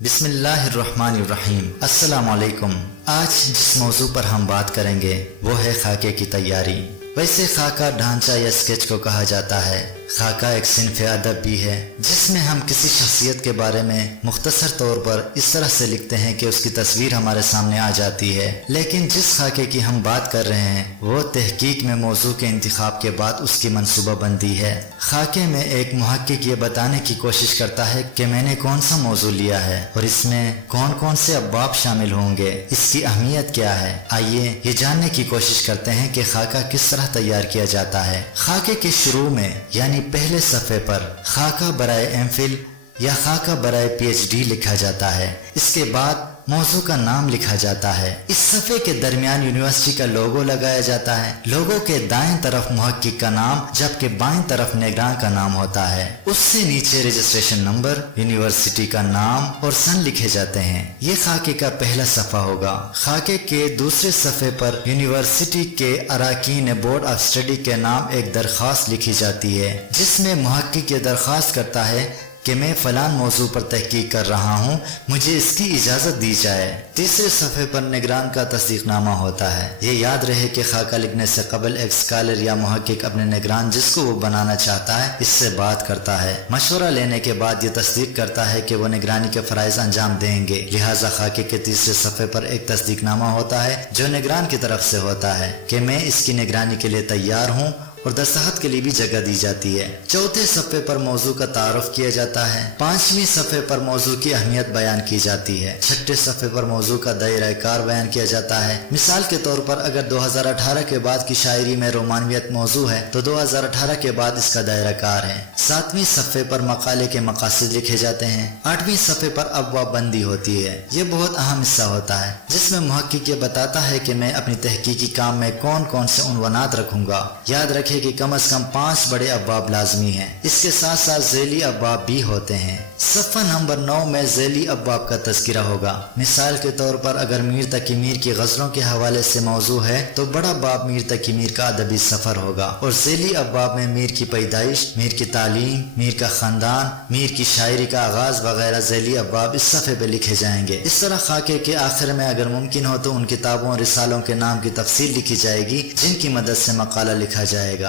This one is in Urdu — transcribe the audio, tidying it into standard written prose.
بسم اللہ الرحمن الرحیم۔ السلام علیکم۔ آج جس موضوع پر ہم بات کریں گے وہ ہے خاکے کی تیاری۔ ویسے خاکہ ڈھانچہ یا اسکیچ کو کہا جاتا ہے۔ خاکہ ایک صنف ادب بھی ہے جس میں ہم کسی شخصیت کے بارے میں مختصر طور پر اس طرح سے لکھتے ہیں کہ اس کی تصویر ہمارے سامنے آ جاتی ہے، لیکن جس خاکے کی ہم بات کر رہے ہیں وہ تحقیق میں موضوع کے انتخاب کے بعد اس کی منصوبہ بندی ہے۔ خاکے میں ایک محقق یہ بتانے کی کوشش کرتا ہے کہ میں نے کون سا موضوع لیا ہے اور اس میں کون کون سے ابواب شامل ہوں گے، اس کی اہمیت کیا ہے۔ آئیے یہ جاننے کی کوشش کرتے ہیں کہ خاکہ کس طرح تیار کیا جاتا ہے۔ خاکے کے شروع میں یعنی پہلے صفحے پر خاکہ برائے ایم فل یا خاکہ برائے پی ایچ ڈی لکھا جاتا ہے۔ اس کے بعد موضوع کا نام لکھا جاتا ہے۔ اس صفحے کے درمیان یونیورسٹی کا لوگو لگایا جاتا ہے۔ لوگو کے دائیں طرف محقق کا نام جبکہ بائیں طرف نگراں کا نام ہوتا ہے۔ اس سے نیچے رجسٹریشن نمبر، یونیورسٹی کا نام اور سن لکھے جاتے ہیں۔ یہ خاکے کا پہلا صفحہ ہوگا۔ خاکے کے دوسرے صفحے پر یونیورسٹی کے اراکین بورڈ آف اسٹڈی کے نام ایک درخواست لکھی جاتی ہے جس میں محقق یہ درخواست کرتا ہے کہ میں فلان موضوع پر تحقیق کر رہا ہوں، مجھے اس کی اجازت دی جائے۔ تیسرے صفحے پر نگران کا تصدیق نامہ ہوتا ہے۔ یہ یاد رہے کہ خاکہ لکھنے سے قبل ایک اسکالر یا محقق اپنے نگران جس کو وہ بنانا چاہتا ہے اس سے بات کرتا ہے۔ مشورہ لینے کے بعد یہ تصدیق کرتا ہے کہ وہ نگرانی کے فرائض انجام دیں گے، لہٰذا خاکے کے تیسرے صفحے پر ایک تصدیق نامہ ہوتا ہے جو نگران کی طرف سے ہوتا ہے کہ میں اس کی نگرانی کے لیے تیار ہوں، اور دستخط کے لیے بھی جگہ دی جاتی ہے۔ چوتھے صفحے پر موضوع کا تعارف کیا جاتا ہے۔ پانچویں صفحے پر موضوع کی اہمیت بیان کی جاتی ہے۔ چھٹے صفحے پر موضوع کا دائرہ کار بیان کیا جاتا ہے۔ مثال کے طور پر اگر 2018 کے بعد کی شاعری میں رومانویت موضوع ہے تو 2018 کے بعد اس کا دائرہ کار ہے۔ ساتویں صفحے پر مقالے کے مقاصد لکھے جاتے ہیں۔ آٹھویں صفحے پر ابواب بندی ہوتی ہے۔ یہ بہت اہم حصہ ہوتا ہے جس میں محقق یہ بتاتا ہے کہ میں اپنی تحقیقی کام میں کون کون سے عنوانات رکھوں گا۔ یاد رکھے کہ کم از کم 5 بڑے ابواب لازمی ہیں۔ اس کے ساتھ ساتھ ذیلی ابواب بھی ہوتے ہیں۔ صفحہ نمبر 9 میں ذیلی ابواب کا تذکرہ ہوگا۔ مثال کے طور پر اگر میر تقی میر کی غزلوں کے حوالے سے موضوع ہے تو بڑا باب میر تقی میر کا ادبی سفر ہوگا، اور ذیلی ابواب میں میر کی پیدائش، میر کی تعلیم، میر کا خاندان، میر کی شاعری کا آغاز وغیرہ ذیلی ابواب اس صفحے پہ لکھے جائیں گے۔ اس طرح خاکے کے آخر میں اگر ممکن ہو تو ان کتابوں اور رسالوں کے نام کی تفصیل لکھی جائے گی جن کی مدد سے مقالہ لکھا جائے گا۔